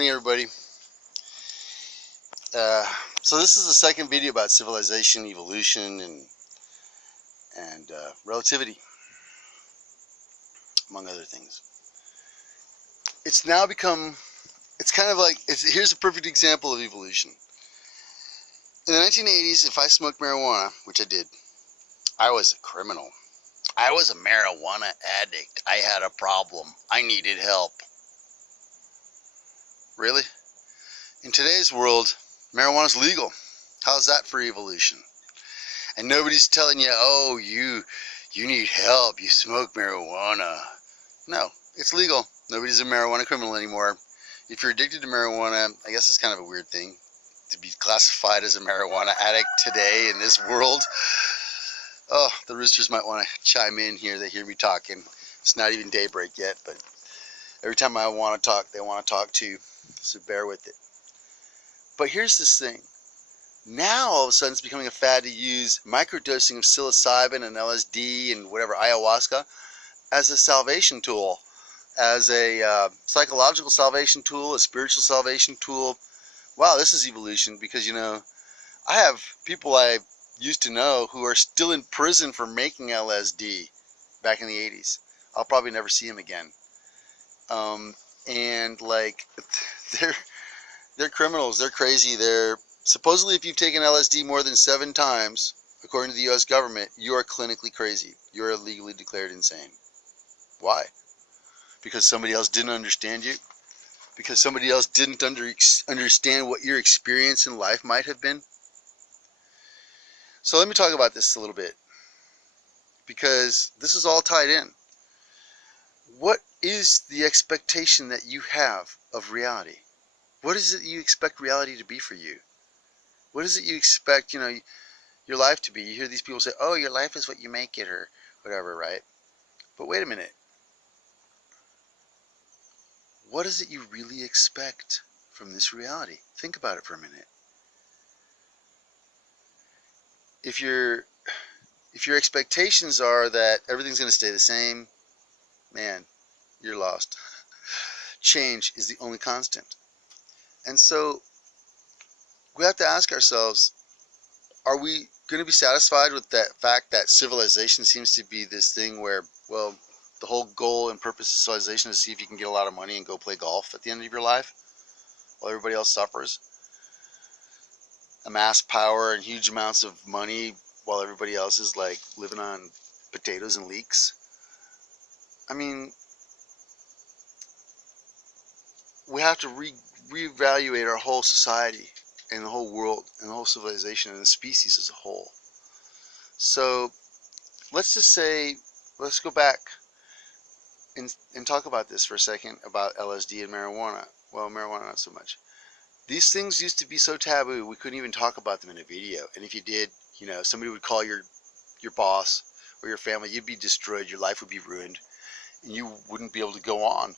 morning, everybody. So this is the second video about civilization, evolution, and relativity, among other things. It's now become, it's kind of like, here's a perfect example of evolution. In the 1980s, if I smoked marijuana, which I did, I was a criminal. I was a marijuana addict. I had a problem. I needed help. Really? In today's world, marijuana is legal. How's that for evolution? And nobody's telling you, oh, you need help, you smoke marijuana. No, it's legal. Nobody's a marijuana criminal anymore. If you're addicted to marijuana, I guess it's kind of a weird thing to be classified as a marijuana addict today in this world. Oh, the roosters might want to chime in here. They hear me talking. It's not even daybreak yet, but every time I want to talk, they want to talk too. So bear with it. But here's this thing. Now all of a sudden it's becoming a fad to use microdosing of psilocybin and LSD and whatever, ayahuasca, as a salvation tool, as a psychological salvation tool, a spiritual salvation tool. Wow, this is evolution, because, you know, I have people I used to know who are still in prison for making LSD back in the 80s. I'll probably never see them again. And like, they're criminals, they're crazy, they're supposedly, if you've taken LSD more than 7 times, according to the U.S. government, you are clinically crazy. You are legally declared insane. Why? Because somebody else didn't understand you? Because somebody else didn't understand what your experience in life might have been? So let me talk about this a little bit, because this is all tied in. What is the expectation that you have of reality? What is it you expect reality to be for you? What is it you expect, you know, your life to be? You hear these people say, oh, your life is what you make it, or whatever, right? But wait a minute. What is it you really expect from this reality? Think about it for a minute. If your expectations are that everything's going to stay the same, man, you're lost. Change is the only constant. And so we have to ask ourselves, are we going to be satisfied with that fact that civilization seems to be this thing where, well, the whole goal and purpose of civilization is to see if you can get a lot of money and go play golf at the end of your life while everybody else suffers? Amass power and huge amounts of money while everybody else is like living on potatoes and leeks? I mean, we have to reevaluate our whole society and the whole world and the whole civilization and the species as a whole. So let's just say, let's go back and talk about this for a second, about LSD and marijuana. Well, marijuana not so much. These things used to be so taboo, we couldn't even talk about them in a video. And if you did, you know, somebody would call your boss or your family, you'd be destroyed, your life would be ruined, and you wouldn't be able to go on.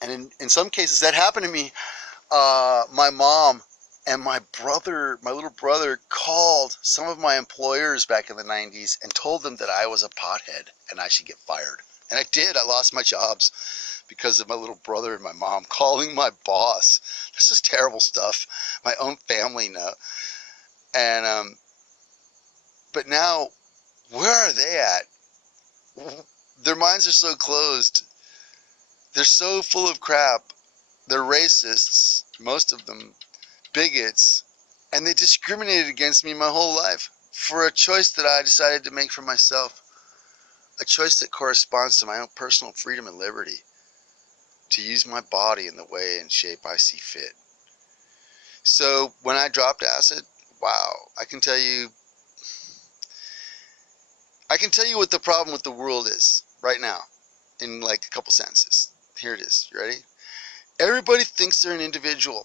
And in some cases that happened to me. My mom and my little brother, called some of my employers back in the 90s and told them that I was a pothead and I should get fired. And I did. I lost my jobs because of my little brother and my mom calling my boss. This is terrible stuff. My own family know. And but now, where are they at? Their minds are so closed. They're so full of crap. They're racists, most of them, bigots, and they discriminated against me my whole life for a choice that I decided to make for myself. A choice that corresponds to my own personal freedom and liberty to use my body in the way and shape I see fit. So when I dropped acid, wow, I can tell you what the problem with the world is right now in like a couple sentences. Here it is. You ready? Everybody thinks they're an individual.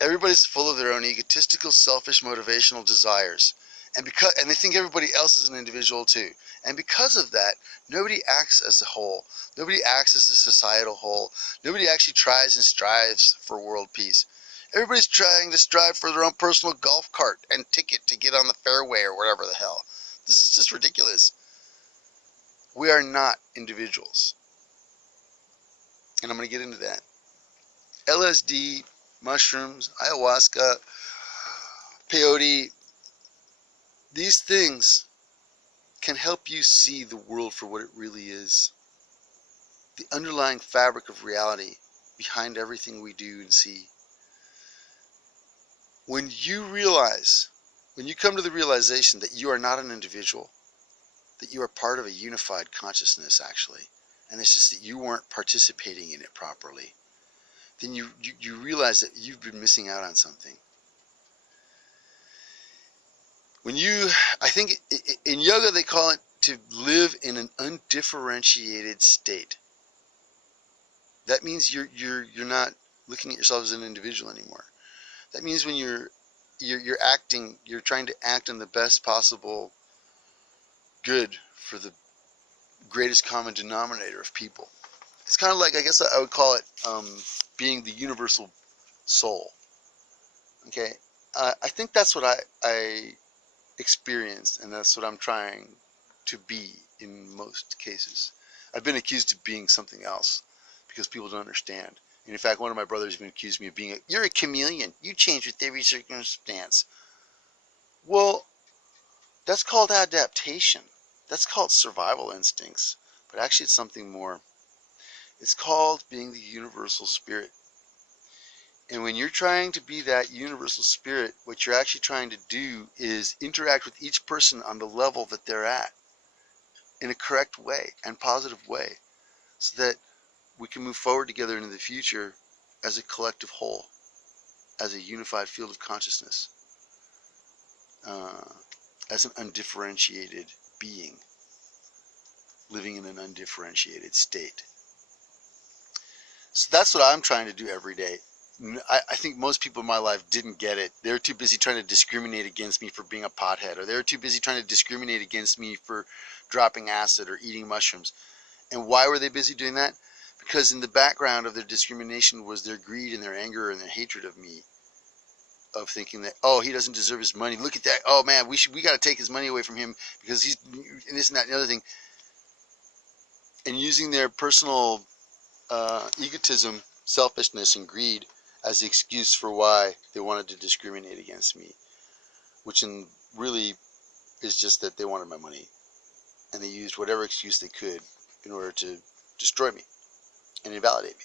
Everybody's full of their own egotistical, selfish, motivational desires. And they think everybody else is an individual too. And because of that, nobody acts as a whole. Nobody acts as a societal whole. Nobody actually tries and strives for world peace. Everybody's trying to strive for their own personal golf cart and ticket to get on the fairway or whatever the hell. This is just ridiculous. We are not individuals. And I'm going to get into that. LSD, mushrooms, ayahuasca, peyote, these things can help you see the world for what it really is. The underlying fabric of reality behind everything we do and see. When you realize, when you come to the realization that you are not an individual, that you are part of a unified consciousness actually, and it's just that you weren't participating in it properly, then you realize that you've been missing out on something. When you, I think in yoga they call it to live in an undifferentiated state. That means you're not looking at yourself as an individual anymore. That means when you're acting, you're trying to act in the best possible good for the greatest common denominator of people. It's kind of like, I guess I would call it being the universal soul. Okay, I think that's what I experienced, and that's what I'm trying to be in most cases. I've been accused of being something else because people don't understand. And in fact, one of my brothers even accused me of being you're a chameleon. You change with every circumstance. Well, that's called adaptation. That's called survival instincts. But actually it's something more. It's called being the universal spirit. And when you're trying to be that universal spirit, what you're actually trying to do is interact with each person on the level that they're at in a correct way and positive way, so that we can move forward together into the future as a collective whole, as a unified field of consciousness, as an undifferentiated being, living in an undifferentiated state. So that's what I'm trying to do every day. I think most people in my life didn't get it. They were too busy trying to discriminate against me for being a pothead, or they were too busy trying to discriminate against me for dropping acid or eating mushrooms. And why were they busy doing that? Because in the background of their discrimination was their greed and their anger and their hatred of me, of thinking that, oh, he doesn't deserve his money. Look at that. Oh man, we got to take his money away from him because he's and this and that and the other thing. And using their personal egotism, selfishness, and greed as the excuse for why they wanted to discriminate against me, which in really is just that they wanted my money, and they used whatever excuse they could in order to destroy me and invalidate me.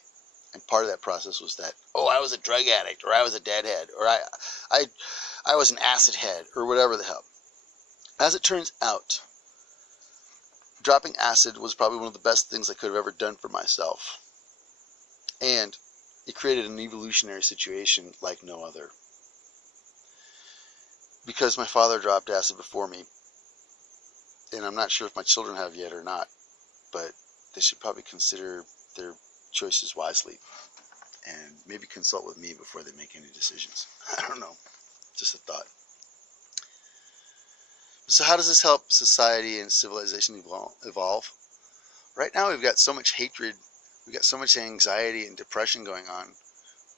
And part of that process was that, oh, I was a drug addict, or I was a deadhead, or I was an acid head, or whatever the hell. As it turns out, dropping acid was probably one of the best things I could have ever done for myself. And it created an evolutionary situation like no other. Because my father dropped acid before me, and I'm not sure if my children have yet or not, but they should probably consider their choices wisely and maybe consult with me before they make any decisions. I don't know. Just a thought. So how does this help society and civilization evolve? Right now we've got so much hatred. We've got so much anxiety and depression going on.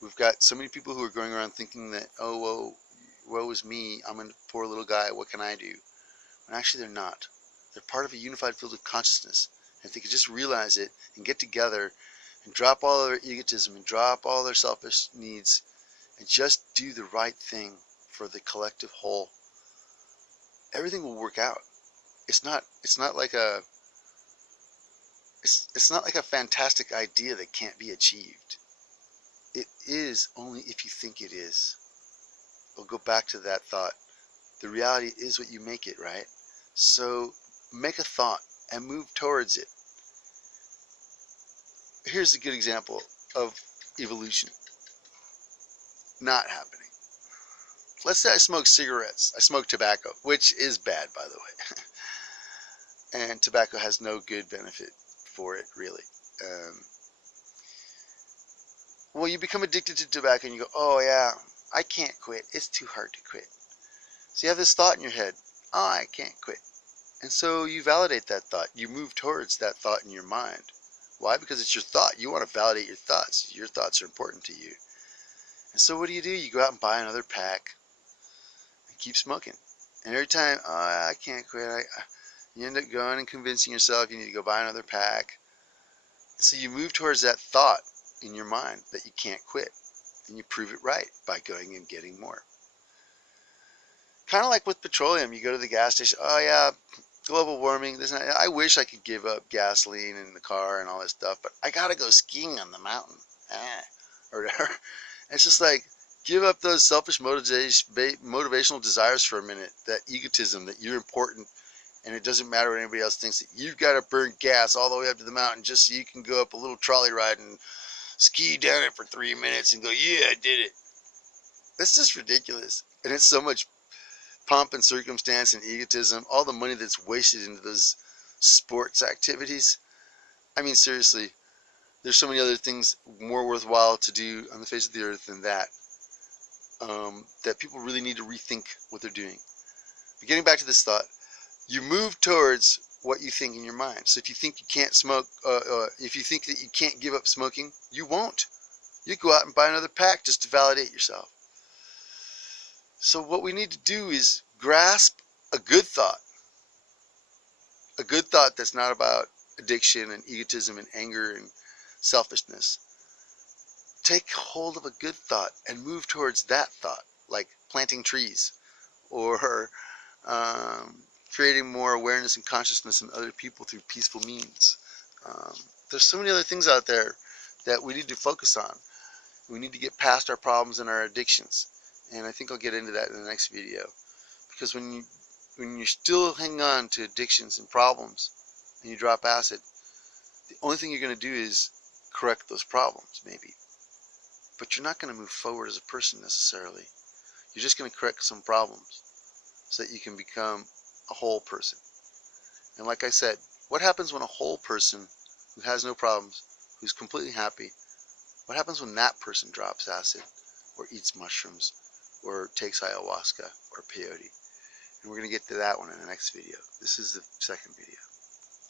We've got so many people who are going around thinking that, oh, woe is me. I'm a poor little guy. What can I do? When actually they're not. They're part of a unified field of consciousness. And if they could just realize it and get together and drop all their egotism and drop all their selfish needs and just do the right thing for the collective whole, everything will work out. It's not like a fantastic idea that can't be achieved. It is only if you think it is. We'll go back to that thought. The reality is what you make it, right? So make a thought and move towards it. Here's a good example of evolution not happening. Let's say I smoke cigarettes. I smoke tobacco, which is bad, by the way. And tobacco has no good benefit for it, really. Well, you become addicted to tobacco and you go, oh yeah, I can't quit. It's too hard to quit. So you have this thought in your head, oh, I can't quit. And so you validate that thought. You move towards that thought in your mind. Why? Because it's your thought. You want to validate your thoughts. Your thoughts are important to you. And so what do? You go out and buy another pack and keep smoking. And every time, oh, I can't quit, you end up going and convincing yourself you need to go buy another pack. And so you move towards that thought. in your mind that you can't quit. And you prove it right by going and getting more. Kind of like with petroleum, you go to the gas station, oh yeah, global warming, I wish I could give up gasoline in the car and all this stuff, but I gotta go skiing on the mountain, or whatever. It's just like, give up those selfish motivational desires for a minute, that egotism, that you're important, and it doesn't matter what anybody else thinks, that you've got to burn gas all the way up to the mountain just so you can go up a little trolley ride and ski down it for 3 minutes and go, yeah, I did it. That's just ridiculous. And it's so much pomp and circumstance and egotism, all the money that's wasted into those sports activities. I mean, seriously, there's so many other things more worthwhile to do on the face of the earth than that, that people really need to rethink what they're doing. But getting back to this thought, you move towards what you think in your mind. So if you think you can't smoke, if you think that you can't give up smoking, you won't. You go out and buy another pack just to validate yourself. So what we need to do is grasp a good thought that's not about addiction and egotism and anger and selfishness. Take hold of a good thought and move towards that thought, like planting trees, or creating more awareness and consciousness in other people through peaceful means. There's so many other things out there that we need to focus on. We need to get past our problems and our addictions. And I think I'll get into that in the next video. Because when you still hang on to addictions and problems and you drop acid, the only thing you're going to do is correct those problems, maybe. But you're not going to move forward as a person necessarily. You're just going to correct some problems so that you can become a whole person. And like I said, what happens when a whole person who has no problems, who's completely happy, what happens when that person drops acid or eats mushrooms or takes ayahuasca or peyote? And we're going to get to that one in the next video. This is the second video.